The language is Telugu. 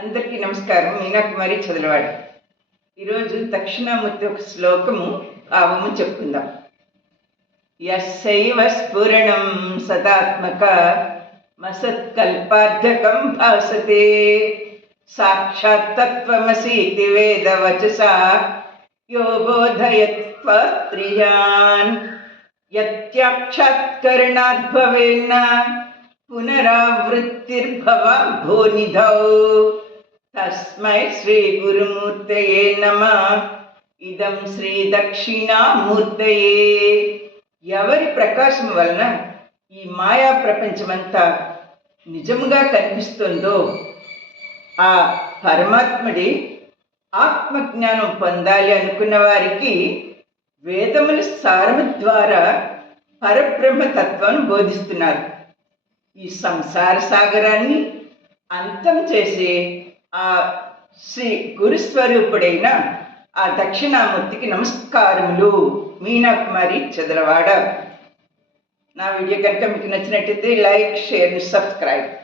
అందరికీ నమస్కారం. మీనాకుమారి చదలవాడ. ఈరోజు దక్షిణామూర్తి ఒక శ్లోకము భావము చెప్పుకుందాం. యస్సైవ స్ఫురణం సదాత్మక మసత్కల్పార్థకం భాసతే సాక్షాత్ తత్వమసీతి వేదవచసా యో బోధయత్స్త్రియాన్ యత్యాక్షాత్కరణాద్భవేన పునరావృత్తిర్భవ భూనిధౌ తస్మై శ్రీ గురుమూర్తయే నమః. ఇదం శ్రీ దక్షిణామూర్తయే. ఎవరి ప్రకాశం వలన ఈ మాయా ప్రపంచమంతా నిజముగా కనిపిస్తుందో ఆ పరమాత్ముడి ఆత్మజ్ఞానం పొందాలి అనుకున్న వారికి వేదముల సారము ద్వారా పరబ్రహ్మతత్వాన్ని బోధిస్తున్నారు. ఈ సంసార సాగరాన్ని అంతం చేసే ఆ శ్రీ గురుస్వరూపుడైన ఆ దక్షిణామూర్తికి నమస్కారములు. మీనాకుమారి చదలవాడ. నా వీడియో కనుక మీకు నచ్చినట్టయితే లైక్, షేర్, సబ్స్క్రైబ్.